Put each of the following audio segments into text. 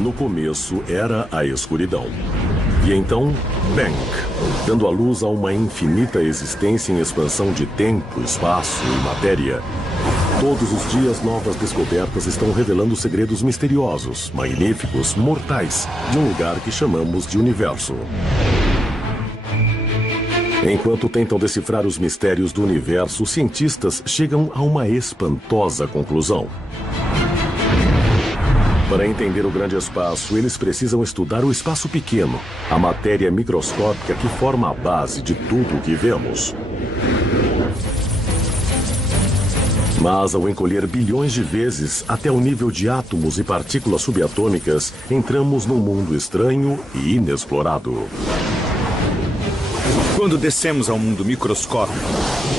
No começo era a escuridão. E então, Bang, dando à luz a uma infinita existência em expansão de tempo, espaço e matéria. Todos os dias, novas descobertas estão revelando segredos misteriosos, magníficos, mortais, de um lugar que chamamos de universo. Enquanto tentam decifrar os mistérios do universo, os cientistas chegam a uma espantosa conclusão. Para entender o grande espaço, eles precisam estudar o espaço pequeno, a matéria microscópica que forma a base de tudo o que vemos. Mas ao encolher bilhões de vezes até o nível de átomos e partículas subatômicas, entramos num mundo estranho e inexplorado. Quando descemos ao mundo microscópico,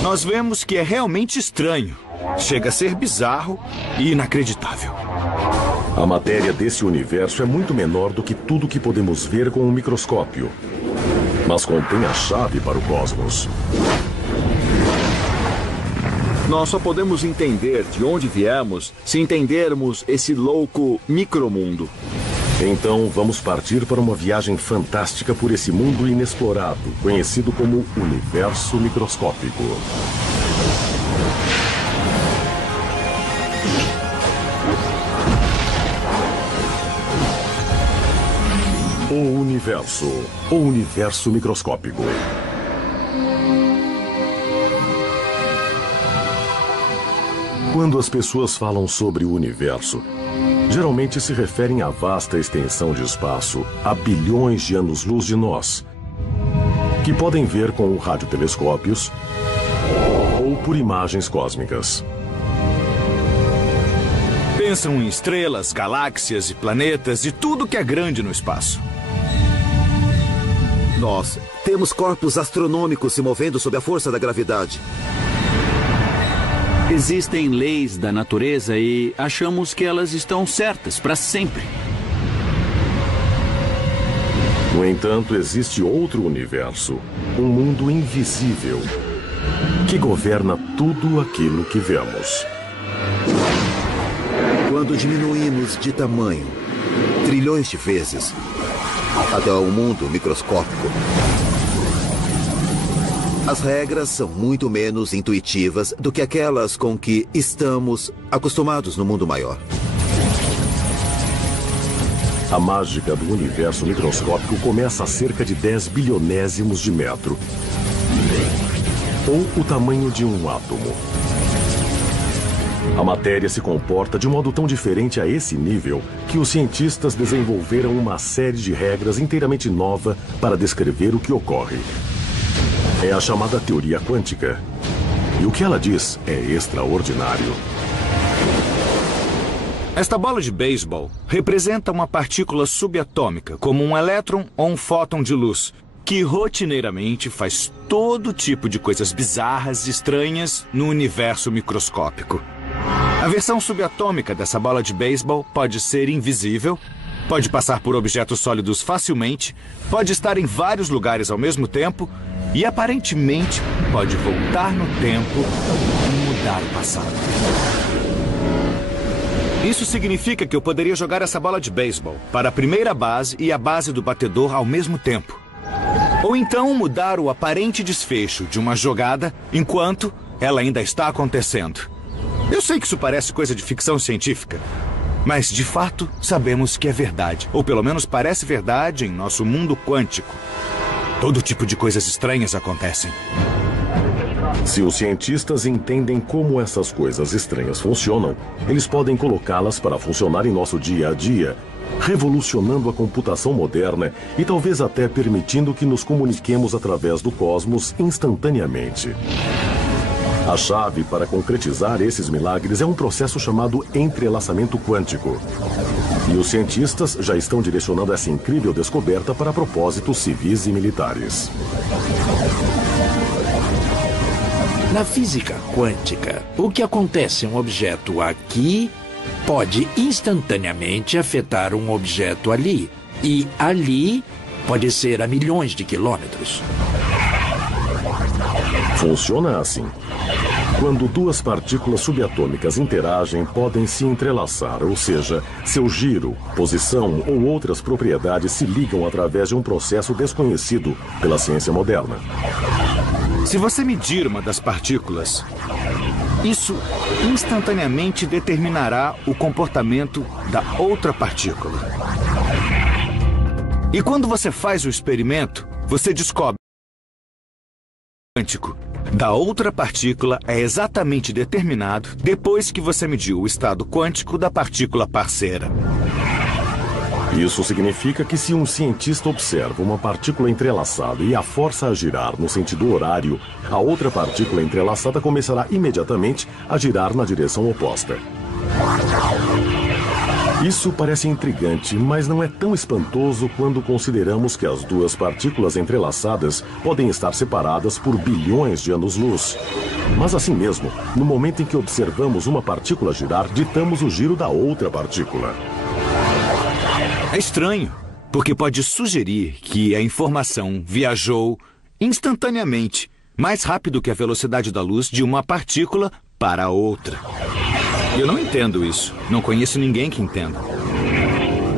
nós vemos que é realmente estranho. Chega a ser bizarro e inacreditável. A matéria desse universo é muito menor do que tudo que podemos ver com um microscópio, mas contém a chave para o cosmos. Nós só podemos entender de onde viemos se entendermos esse louco micromundo. Então vamos partir para uma viagem fantástica por esse mundo inexplorado, conhecido como universo microscópico. O universo microscópico. Quando as pessoas falam sobre o universo, geralmente se referem à vasta extensão de espaço a bilhões de anos-luz de nós, que podem ver com radiotelescópios ou por imagens cósmicas. Pensam em estrelas, galáxias e planetas e tudo que é grande no espaço. Nós temos corpos astronômicos se movendo sob a força da gravidade. Existem leis da natureza e achamos que elas estão certas para sempre. No entanto, existe outro universo, um mundo invisível, que governa tudo aquilo que vemos. Quando diminuímos de tamanho, trilhões de vezes, até o mundo microscópico, as regras são muito menos intuitivas do que aquelas com que estamos acostumados no mundo maior. A mágica do universo microscópico começa a cerca de 10 bilionésimos de metro, ou o tamanho de um átomo. A matéria se comporta de modo tão diferente a esse nível que os cientistas desenvolveram uma série de regras inteiramente nova para descrever o que ocorre. É a chamada teoria quântica. E o que ela diz é extraordinário. Esta bola de beisebol representa uma partícula subatômica, como um elétron ou um fóton de luz, que rotineiramente faz todo tipo de coisas bizarras e estranhas no universo microscópico. A versão subatômica dessa bola de beisebol pode ser invisível, pode passar por objetos sólidos facilmente, pode estar em vários lugares ao mesmo tempo e, aparentemente, pode voltar no tempo e mudar o passado. Isso significa que eu poderia jogar essa bola de beisebol para a primeira base e a base do batedor ao mesmo tempo. Ou então mudar o aparente desfecho de uma jogada enquanto ela ainda está acontecendo. Eu sei que isso parece coisa de ficção científica, mas de fato sabemos que é verdade, ou pelo menos parece verdade em nosso mundo quântico. Todo tipo de coisas estranhas acontecem. Se os cientistas entendem como essas coisas estranhas funcionam, eles podem colocá-las para funcionar em nosso dia a dia, revolucionando a computação moderna e talvez até permitindo que nos comuniquemos através do cosmos instantaneamente. A chave para concretizar esses milagres é um processo chamado entrelaçamento quântico. E os cientistas já estão direcionando essa incrível descoberta para propósitos civis e militares. Na física quântica, o que acontece em um objeto aqui pode instantaneamente afetar um objeto ali. E ali pode ser a milhões de quilômetros. Funciona assim. Quando duas partículas subatômicas interagem, podem se entrelaçar, ou seja, seu giro, posição ou outras propriedades se ligam através de um processo desconhecido pela ciência moderna. Se você medir uma das partículas, isso instantaneamente determinará o comportamento da outra partícula. E quando você faz o experimento, você descobre que o quântico da outra partícula é exatamente determinado depois que você mediu o estado quântico da partícula parceira. Isso significa que se um cientista observa uma partícula entrelaçada e a força a girar no sentido horário, a outra partícula entrelaçada começará imediatamente a girar na direção oposta. Isso parece intrigante, mas não é tão espantoso quando consideramos que as duas partículas entrelaçadas podem estar separadas por bilhões de anos-luz. Mas assim mesmo, no momento em que observamos uma partícula girar, ditamos o giro da outra partícula. É estranho, porque pode sugerir que a informação viajou instantaneamente, mais rápido que a velocidade da luz de uma partícula para outra. Eu não entendo isso. Não conheço ninguém que entenda.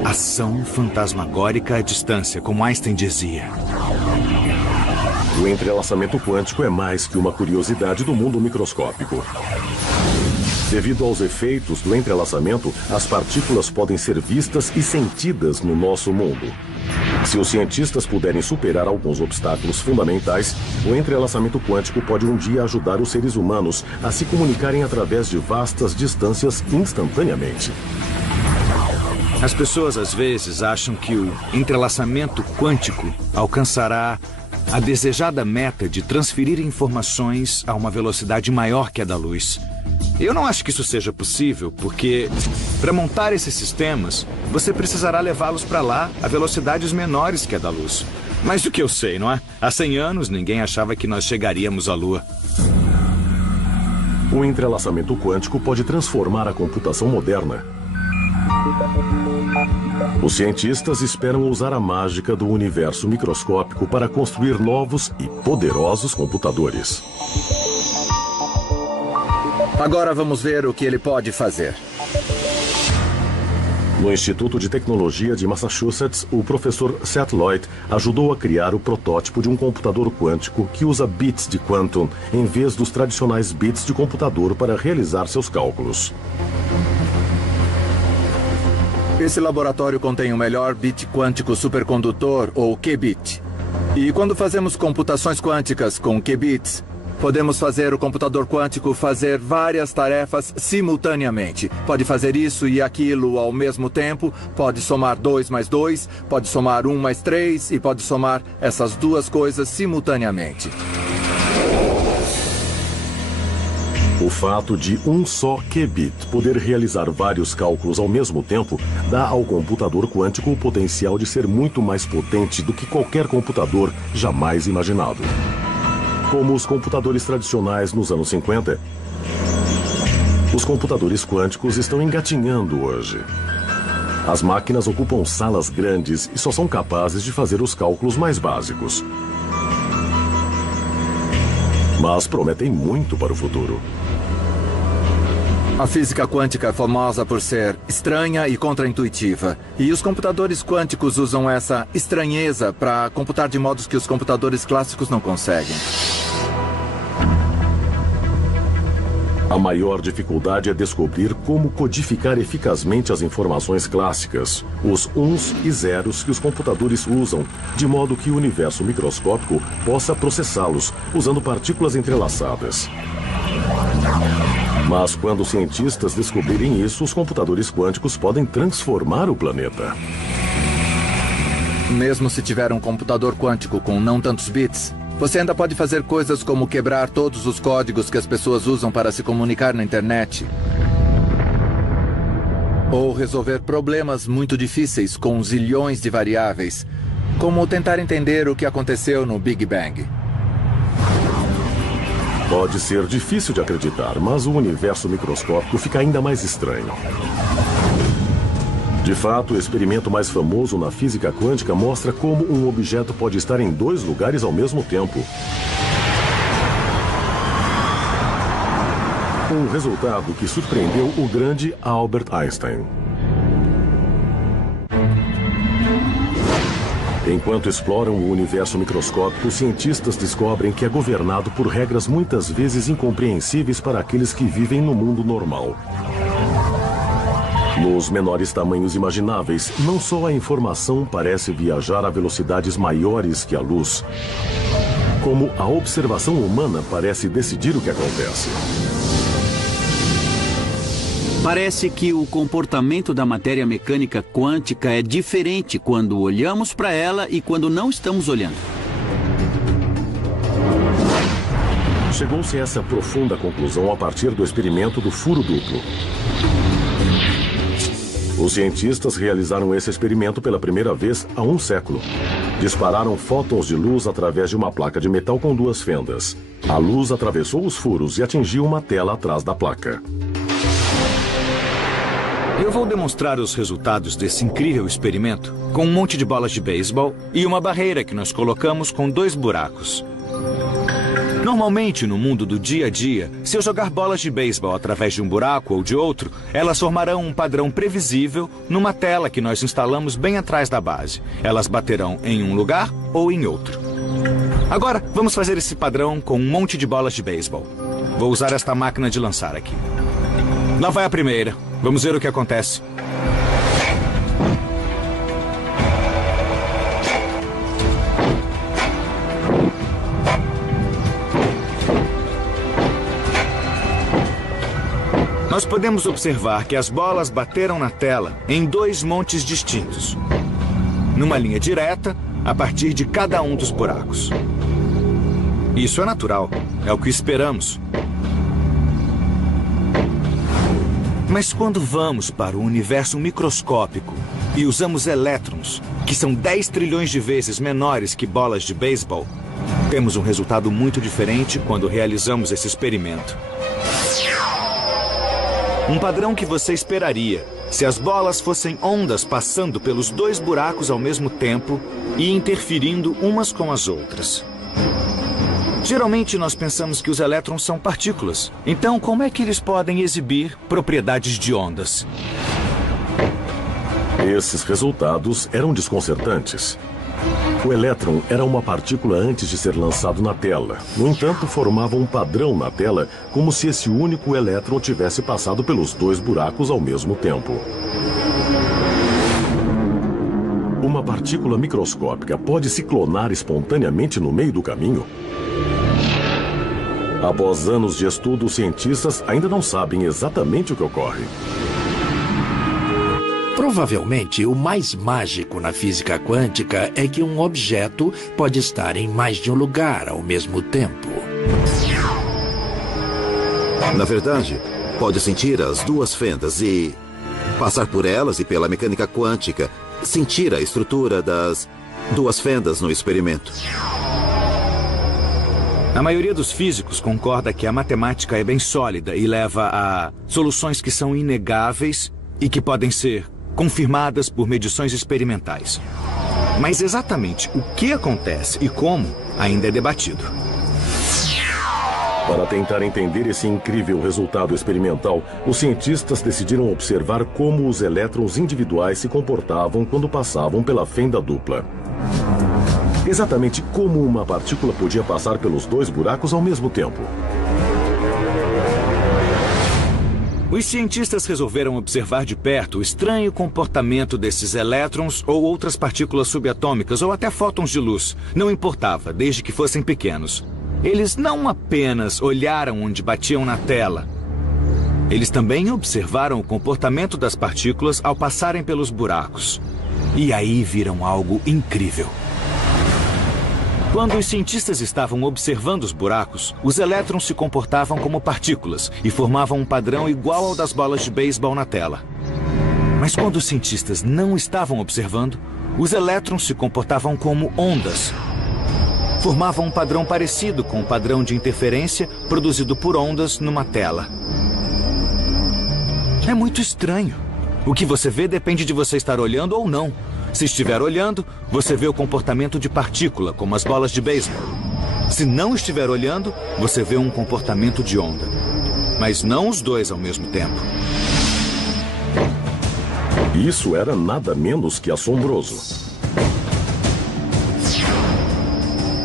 Ação fantasmagórica à distância, como Einstein dizia. O entrelaçamento quântico é mais que uma curiosidade do mundo microscópico. Devido aos efeitos do entrelaçamento, as partículas podem ser vistas e sentidas no nosso mundo. Se os cientistas puderem superar alguns obstáculos fundamentais, o entrelaçamento quântico pode um dia ajudar os seres humanos a se comunicarem através de vastas distâncias instantaneamente. As pessoas às vezes acham que o entrelaçamento quântico alcançará a desejada meta de transferir informações a uma velocidade maior que a da luz. Eu não acho que isso seja possível, porque para montar esses sistemas, você precisará levá-los para lá a velocidades menores que a da luz. Mas do que eu sei, não é? Há 100 anos, ninguém achava que nós chegaríamos à Lua. O entrelaçamento quântico pode transformar a computação moderna. Os cientistas esperam usar a mágica do universo microscópico para construir novos e poderosos computadores. Agora vamos ver o que ele pode fazer. No Instituto de Tecnologia de Massachusetts, o professor Seth Lloyd ajudou a criar o protótipo de um computador quântico que usa bits de quantum em vez dos tradicionais bits de computador para realizar seus cálculos. Esse laboratório contém o melhor bit quântico supercondutor, ou qubit. E quando fazemos computações quânticas com qubits, podemos fazer o computador quântico fazer várias tarefas simultaneamente. Pode fazer isso e aquilo ao mesmo tempo, pode somar 2 mais 2, pode somar 1 mais 3 e pode somar essas duas coisas simultaneamente. O fato de um só qubit poder realizar vários cálculos ao mesmo tempo dá ao computador quântico o potencial de ser muito mais potente do que qualquer computador jamais imaginado. Como os computadores tradicionais nos anos 50, os computadores quânticos estão engatinhando hoje. As máquinas ocupam salas grandes e só são capazes de fazer os cálculos mais básicos. Mas prometem muito para o futuro. A física quântica é famosa por ser estranha e contraintuitiva. E os computadores quânticos usam essa estranheza para computar de modos que os computadores clássicos não conseguem. A maior dificuldade é descobrir como codificar eficazmente as informações clássicas, os uns e zeros que os computadores usam, de modo que o universo microscópico possa processá-los, usando partículas entrelaçadas. Mas quando os cientistas descobrirem isso, os computadores quânticos podem transformar o planeta. Mesmo se tiver um computador quântico com não tantos bits, você ainda pode fazer coisas como quebrar todos os códigos que as pessoas usam para se comunicar na internet. Ou resolver problemas muito difíceis com zilhões de variáveis, como tentar entender o que aconteceu no Big Bang. Pode ser difícil de acreditar, mas o universo microscópico fica ainda mais estranho. De fato, o experimento mais famoso na física quântica mostra como um objeto pode estar em 2 lugares ao mesmo tempo. Um resultado que surpreendeu o grande Albert Einstein. Enquanto exploram o universo microscópico, cientistas descobrem que é governado por regras muitas vezes incompreensíveis para aqueles que vivem no mundo normal. Nos menores tamanhos imagináveis, não só a informação parece viajar a velocidades maiores que a luz, como a observação humana parece decidir o que acontece. Parece que o comportamento da matéria mecânica quântica é diferente quando olhamos para ela e quando não estamos olhando. Chegou-se a essa profunda conclusão a partir do experimento do furo duplo. Os cientistas realizaram esse experimento pela primeira vez há um século. Dispararam fótons de luz através de uma placa de metal com duas fendas. A luz atravessou os furos e atingiu uma tela atrás da placa. Eu vou demonstrar os resultados desse incrível experimento com um monte de bolas de beisebol e uma barreira que nós colocamos com 2 buracos. Normalmente, no mundo do dia a dia, se eu jogar bolas de beisebol através de um buraco ou de outro, elas formarão um padrão previsível numa tela que nós instalamos bem atrás da base. Elas baterão em um lugar ou em outro. Agora, vamos fazer esse padrão com um monte de bolas de beisebol. Vou usar esta máquina de lançar aqui. Lá vai a primeira. Vamos ver o que acontece. Nós podemos observar que as bolas bateram na tela em 2 montes distintos, numa linha direta, a partir de cada um dos buracos. Isso é natural, é o que esperamos. Mas quando vamos para o universo microscópico e usamos elétrons, que são 10 trilhões de vezes menores que bolas de beisebol, temos um resultado muito diferente quando realizamos esse experimento. Um padrão que você esperaria se as bolas fossem ondas passando pelos 2 buracos ao mesmo tempo e interferindo umas com as outras. Geralmente nós pensamos que os elétrons são partículas. Então, como é que eles podem exibir propriedades de ondas? Esses resultados eram desconcertantes. O elétron era uma partícula antes de ser lançado na tela. No entanto, formava um padrão na tela, como se esse único elétron tivesse passado pelos 2 buracos ao mesmo tempo. Uma partícula microscópica pode se clonar espontaneamente no meio do caminho? Após anos de estudo, os cientistas ainda não sabem exatamente o que ocorre. Provavelmente, o mais mágico na física quântica é que um objeto pode estar em mais de um lugar ao mesmo tempo. Na verdade, pode sentir as 2 fendas e passar por elas e pela mecânica quântica, sentir a estrutura das 2 fendas no experimento. A maioria dos físicos concorda que a matemática é bem sólida e leva a soluções que são inegáveis e que podem ser confirmadas por medições experimentais. Mas exatamente o que acontece e como ainda é debatido. Para tentar entender esse incrível resultado experimental, os cientistas decidiram observar como os elétrons individuais se comportavam quando passavam pela fenda dupla. Exatamente como uma partícula podia passar pelos 2 buracos ao mesmo tempo. Os cientistas resolveram observar de perto o estranho comportamento desses elétrons ou outras partículas subatômicas ou até fótons de luz. Não importava, desde que fossem pequenos. Eles não apenas olharam onde batiam na tela. Eles também observaram o comportamento das partículas ao passarem pelos buracos. E aí viram algo incrível. Quando os cientistas estavam observando os buracos, os elétrons se comportavam como partículas e formavam um padrão igual ao das bolas de beisebol na tela. Mas quando os cientistas não estavam observando, os elétrons se comportavam como ondas. Formavam um padrão parecido com o padrão de interferência produzido por ondas numa tela. É muito estranho. O que você vê depende de você estar olhando ou não. Se estiver olhando, você vê o comportamento de partícula, como as bolas de beisebol. Se não estiver olhando, você vê um comportamento de onda. mas não os dois ao mesmo tempo. Isso era nada menos que assombroso.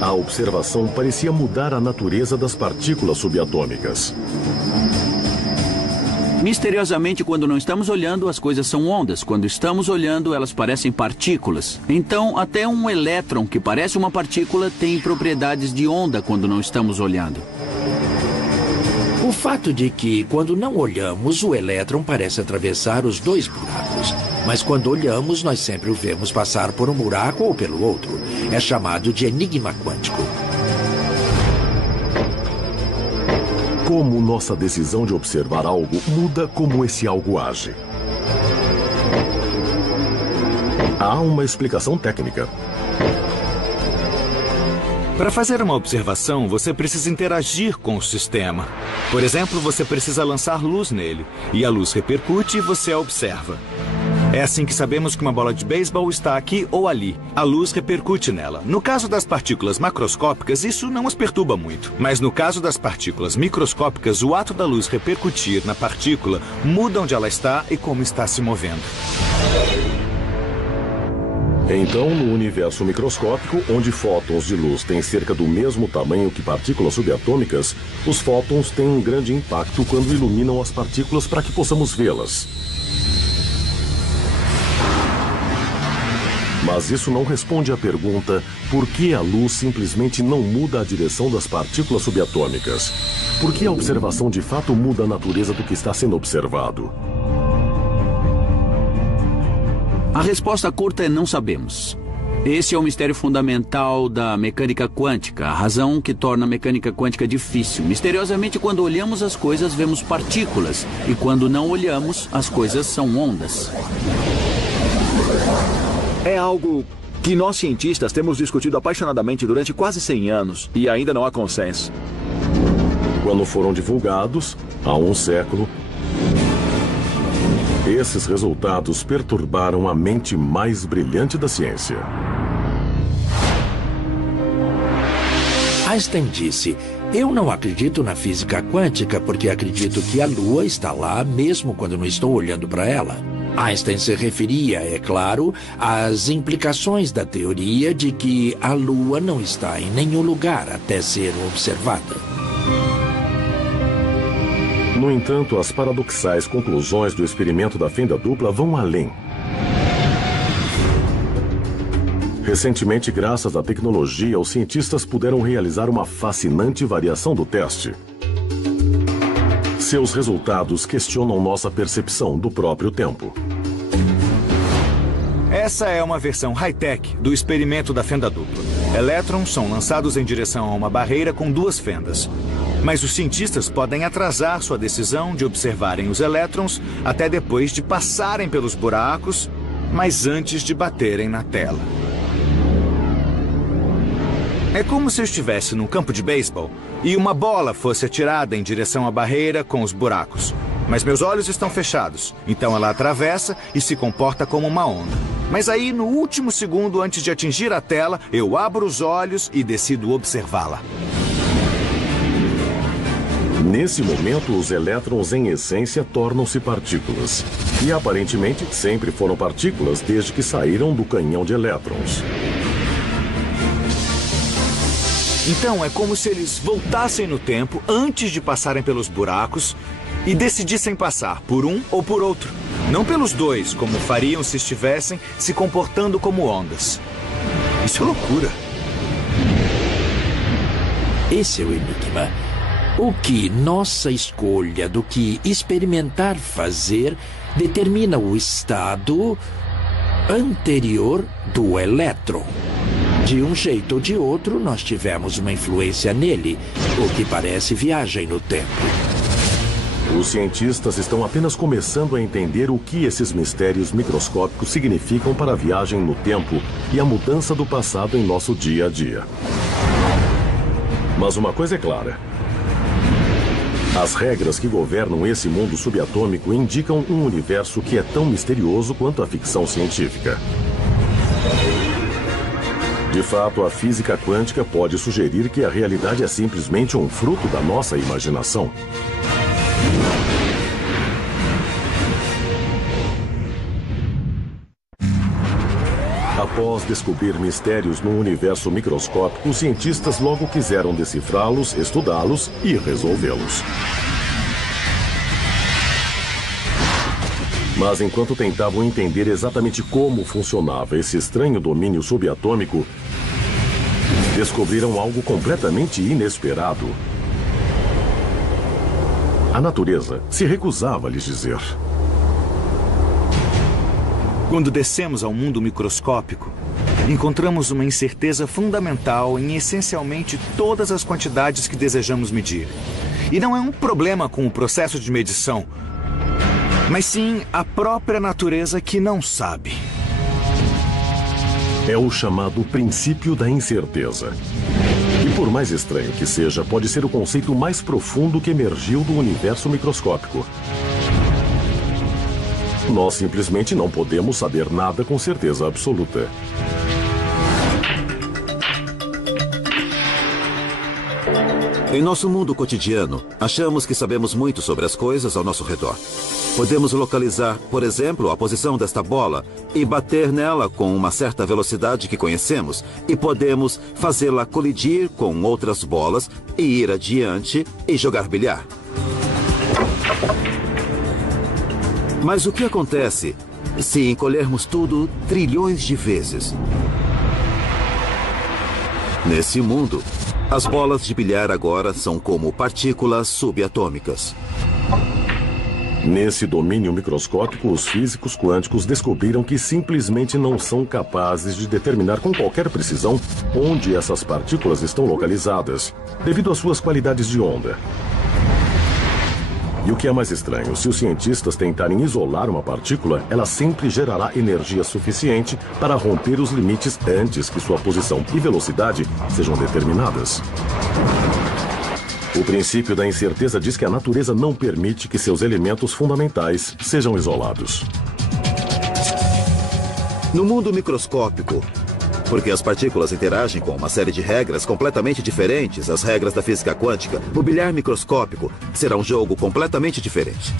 A observação parecia mudar a natureza das partículas subatômicas. Misteriosamente, quando não estamos olhando, as coisas são ondas. Quando estamos olhando, elas parecem partículas. Então, até um elétron, que parece uma partícula, tem propriedades de onda quando não estamos olhando. O fato de que, quando não olhamos, o elétron parece atravessar os dois buracos. Mas quando olhamos, nós sempre o vemos passar por um buraco ou pelo outro. É chamado de enigma quântico. Como nossa decisão de observar algo muda como esse algo age. Há uma explicação técnica. Para fazer uma observação, você precisa interagir com o sistema. Por exemplo, você precisa lançar luz nele, e a luz repercute e você a observa. É assim que sabemos que uma bola de beisebol está aqui ou ali. A luz repercute nela. No caso das partículas macroscópicas, isso não as perturba muito. Mas no caso das partículas microscópicas, o ato da luz repercutir na partícula muda onde ela está e como está se movendo. Então, no universo microscópico, onde fótons de luz têm cerca do mesmo tamanho que partículas subatômicas, os fótons têm um grande impacto quando iluminam as partículas para que possamos vê-las. Mas isso não responde à pergunta por que a luz simplesmente não muda a direção das partículas subatômicas. Por que a observação de fato muda a natureza do que está sendo observado? A resposta curta é não sabemos. Esse é o mistério fundamental da mecânica quântica, a razão que torna a mecânica quântica difícil. Misteriosamente, quando olhamos as coisas, vemos partículas, e quando não olhamos, as coisas são ondas. É algo que nós cientistas temos discutido apaixonadamente durante quase 100 anos e ainda não há consenso. Quando foram divulgados, há um século, esses resultados perturbaram a mente mais brilhante da ciência. Einstein disse: "Eu não acredito na física quântica porque acredito que a Lua está lá mesmo quando não estou olhando para ela." Einstein se referia, é claro, às implicações da teoria de que a Lua não está em nenhum lugar até ser observada. No entanto, as paradoxais conclusões do experimento da fenda dupla vão além. Recentemente, graças à tecnologia, os cientistas puderam realizar uma fascinante variação do teste. Seus resultados questionam nossa percepção do próprio tempo. Essa é uma versão high-tech do experimento da fenda dupla. Elétrons são lançados em direção a uma barreira com duas fendas. Mas os cientistas podem atrasar sua decisão de observarem os elétrons até depois de passarem pelos buracos, mas antes de baterem na tela. É como se eu estivesse num campo de beisebol e uma bola fosse atirada em direção à barreira com os buracos. Mas meus olhos estão fechados, então ela atravessa e se comporta como uma onda. Mas aí, no último segundo antes de atingir a tela, eu abro os olhos e decido observá-la. Nesse momento, os elétrons, em essência, tornam-se partículas. E, aparentemente, sempre foram partículas desde que saíram do canhão de elétrons. Então, é como se eles voltassem no tempo antes de passarem pelos buracos e decidissem passar por um ou por outro. Não pelos dois, como fariam se estivessem se comportando como ondas. Isso é loucura. Esse é o enigma. O que nossa escolha do que experimentar fazer determina o estado anterior do elétron. De um jeito ou de outro, nós tivemos uma influência nele, o que parece viagem no tempo. Os cientistas estão apenas começando a entender o que esses mistérios microscópicos significam para a viagem no tempo e a mudança do passado em nosso dia a dia. Mas uma coisa é clara. As regras que governam esse mundo subatômico indicam um universo que é tão misterioso quanto a ficção científica. De fato, a física quântica pode sugerir que a realidade é simplesmente um fruto da nossa imaginação. Após descobrir mistérios no universo microscópico, os cientistas logo quiseram decifrá-los, estudá-los e resolvê-los. Mas enquanto tentavam entender exatamente como funcionava esse estranho domínio subatômico, descobriram algo completamente inesperado. A natureza se recusava a lhes dizer. Quando descemos ao mundo microscópico, encontramos uma incerteza fundamental em essencialmente todas as quantidades que desejamos medir. E não é um problema com o processo de medição, mas sim a própria natureza que não sabe. É o chamado princípio da incerteza. E por mais estranho que seja, pode ser o conceito mais profundo que emergiu do universo microscópico. Nós simplesmente não podemos saber nada com certeza absoluta. Em nosso mundo cotidiano, achamos que sabemos muito sobre as coisas ao nosso redor. Podemos localizar, por exemplo, a posição desta bola e bater nela com uma certa velocidade que conhecemos, e podemos fazê-la colidir com outras bolas e ir adiante e jogar bilhar. Mas o que acontece se encolhermos tudo trilhões de vezes? Nesse mundo, as bolas de bilhar agora são como partículas subatômicas. Nesse domínio microscópico, os físicos quânticos descobriram que simplesmente não são capazes de determinar com qualquer precisão onde essas partículas estão localizadas, devido às suas qualidades de onda. E o que é mais estranho, se os cientistas tentarem isolar uma partícula, ela sempre gerará energia suficiente para romper os limites antes que sua posição e velocidade sejam determinadas. O princípio da incerteza diz que a natureza não permite que seus elementos fundamentais sejam isolados. No mundo microscópico, porque as partículas interagem com uma série de regras completamente diferentes às regras da física quântica, o bilhar microscópico será um jogo completamente diferente.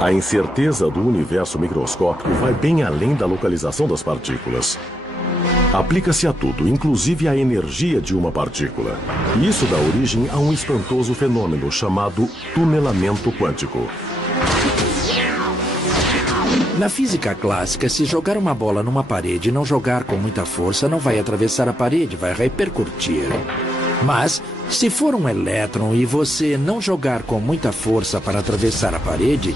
A incerteza do universo microscópico vai bem além da localização das partículas. Aplica-se a tudo, inclusive à energia de uma partícula. E isso dá origem a um espantoso fenômeno chamado tunelamento quântico. Na física clássica, se jogar uma bola numa parede e não jogar com muita força, não vai atravessar a parede, vai repercutir. Mas, se for um elétron e você não jogar com muita força para atravessar a parede,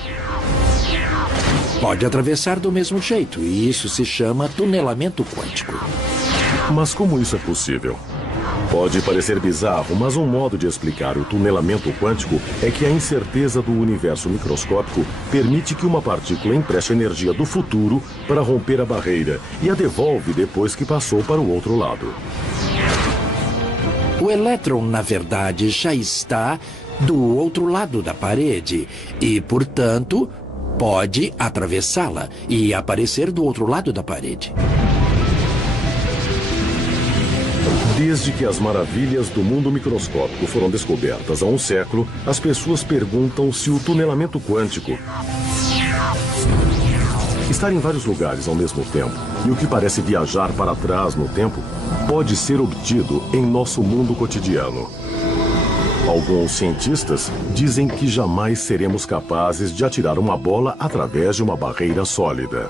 pode atravessar do mesmo jeito, e isso se chama tunelamento quântico. Mas como isso é possível? Pode parecer bizarro, mas um modo de explicar o tunelamento quântico é que a incerteza do universo microscópico permite que uma partícula empreste energia do futuro para romper a barreira e a devolve depois que passou para o outro lado. O elétron, na verdade, já está do outro lado da parede e, portanto, pode atravessá-la e aparecer do outro lado da parede. Desde que as maravilhas do mundo microscópico foram descobertas há um século, as pessoas perguntam se o tunelamento quântico estar em vários lugares ao mesmo tempo e o que parece viajar para trás no tempo pode ser obtido em nosso mundo cotidiano. Alguns cientistas dizem que jamais seremos capazes de atirar uma bola através de uma barreira sólida.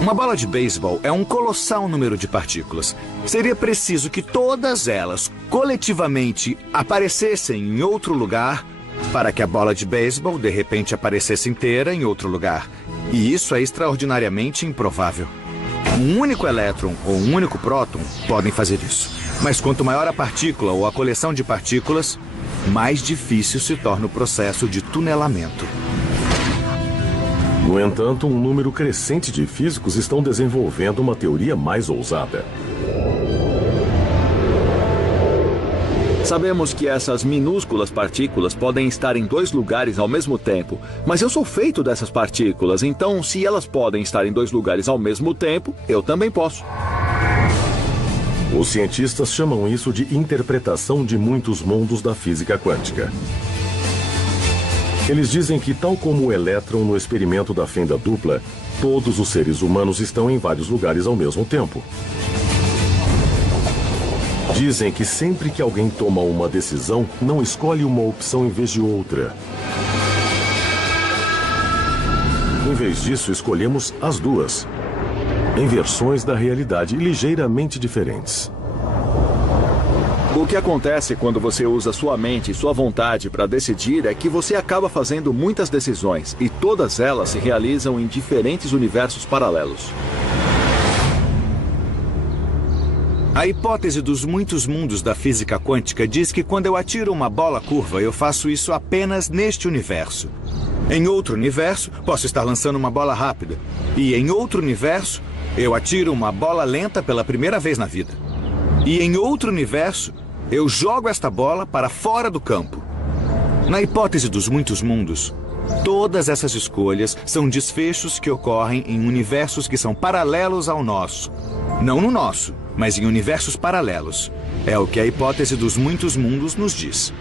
Uma bola de beisebol é um colossal número de partículas. Seria preciso que todas elas, coletivamente, aparecessem em outro lugar para que a bola de beisebol, de repente, aparecesse inteira em outro lugar. E isso é extraordinariamente improvável. Um único elétron ou um único próton podem fazer isso. Mas quanto maior a partícula ou a coleção de partículas, mais difícil se torna o processo de tunelamento. No entanto, um número crescente de físicos estão desenvolvendo uma teoria mais ousada. Sabemos que essas minúsculas partículas podem estar em 2 lugares ao mesmo tempo, mas eu sou feito dessas partículas, então se elas podem estar em 2 lugares ao mesmo tempo, eu também posso. Os cientistas chamam isso de interpretação de muitos mundos da física quântica. Eles dizem que, tal como o elétron no experimento da fenda dupla, todos os seres humanos estão em vários lugares ao mesmo tempo. Dizem que sempre que alguém toma uma decisão, não escolhe uma opção em vez de outra. Em vez disso, escolhemos as duas, em versões da realidade ligeiramente diferentes. O que acontece quando você usa sua mente e sua vontade para decidir é que você acaba fazendo muitas decisões e todas elas se realizam em diferentes universos paralelos. A hipótese dos muitos mundos da física quântica diz que quando eu atiro uma bola curva, eu faço isso apenas neste universo. Em outro universo, posso estar lançando uma bola rápida. E em outro universo, eu atiro uma bola lenta pela primeira vez na vida. E em outro universo, eu jogo esta bola para fora do campo. Na hipótese dos muitos mundos, todas essas escolhas são desfechos que ocorrem em universos que são paralelos ao nosso. Não no nosso, mas em universos paralelos. É o que a hipótese dos muitos mundos nos diz.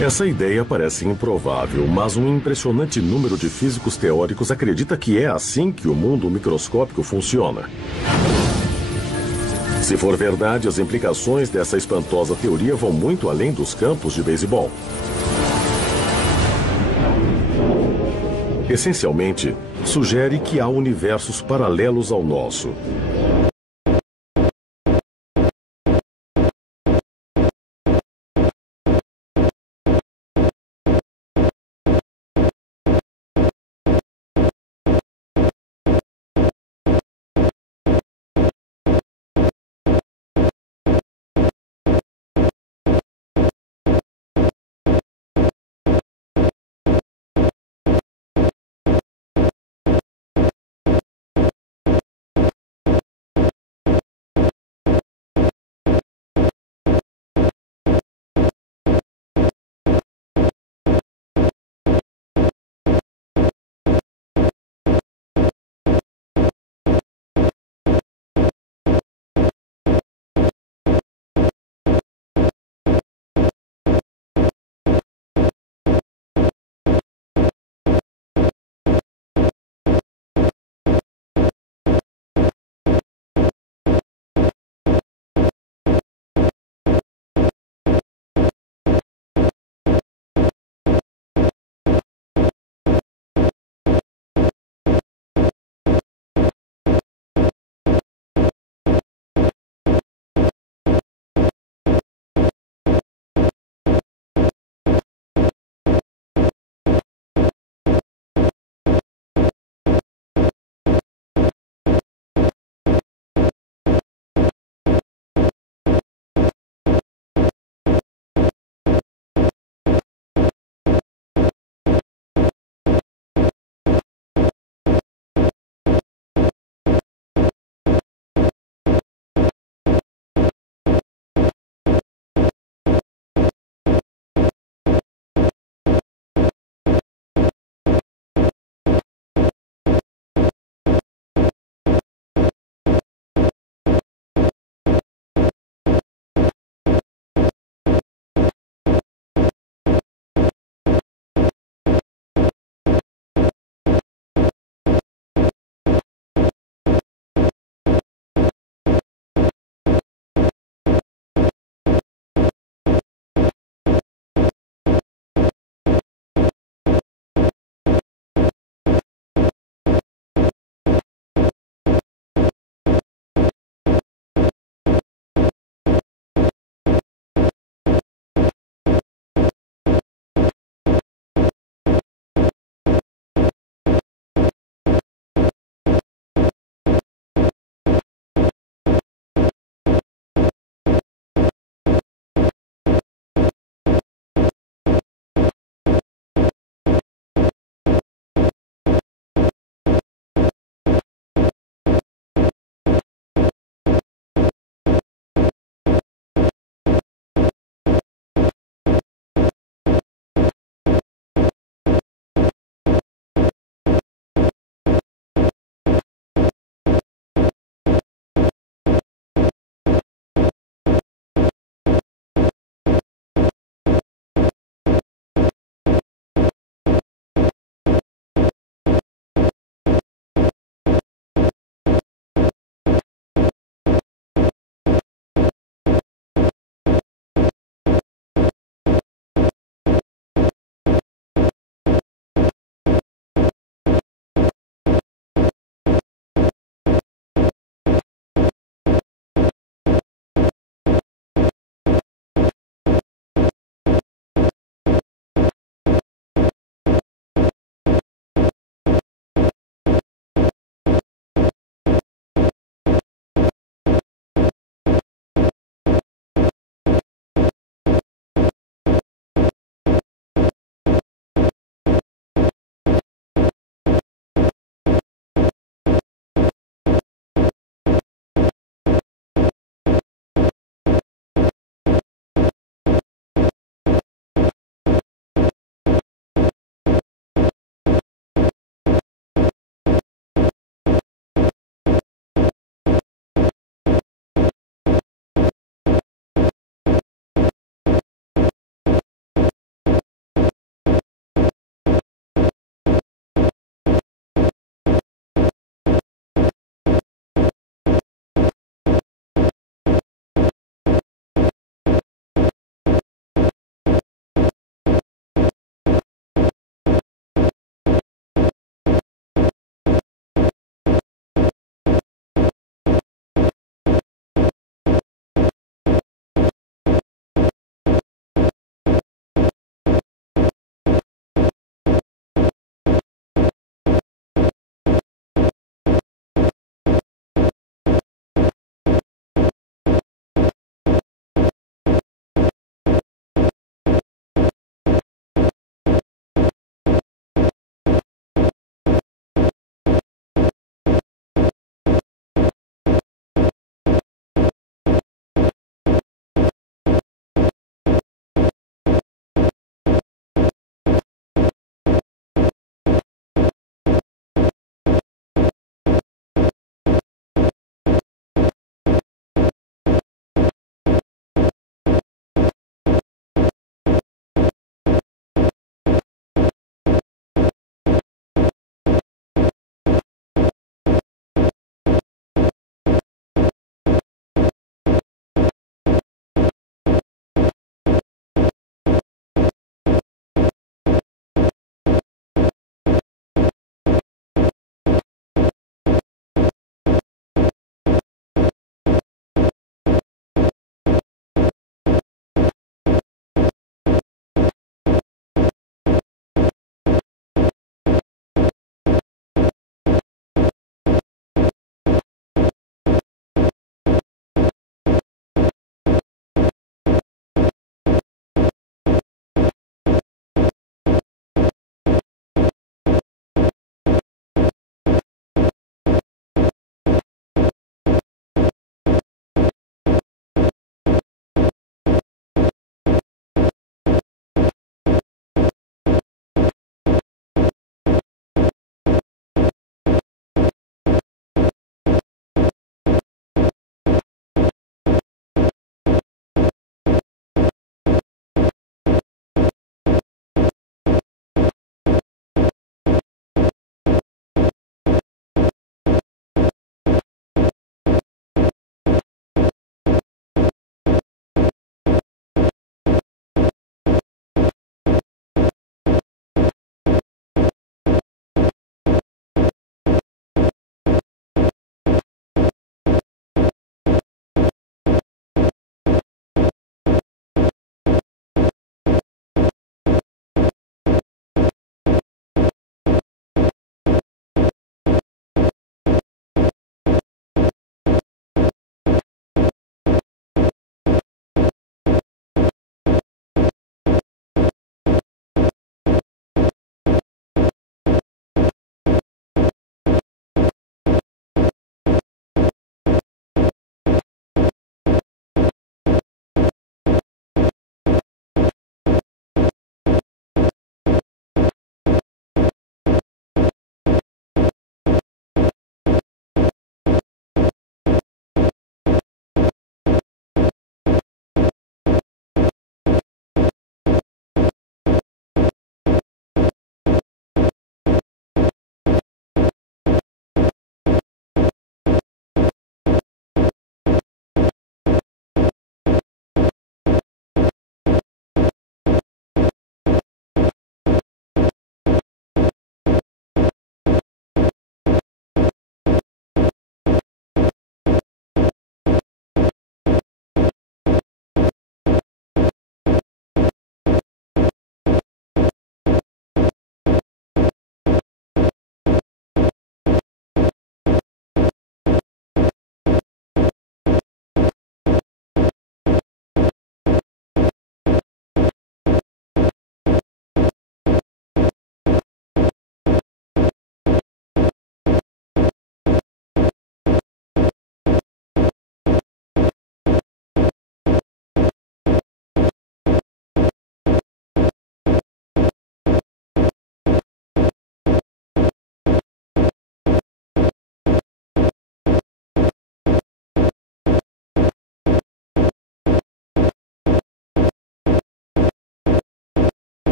Essa ideia parece improvável, mas um impressionante número de físicos teóricos acredita que é assim que o mundo microscópico funciona. Se for verdade, as implicações dessa espantosa teoria vão muito além dos campos de beisebol. Essencialmente, sugere que há universos paralelos ao nosso.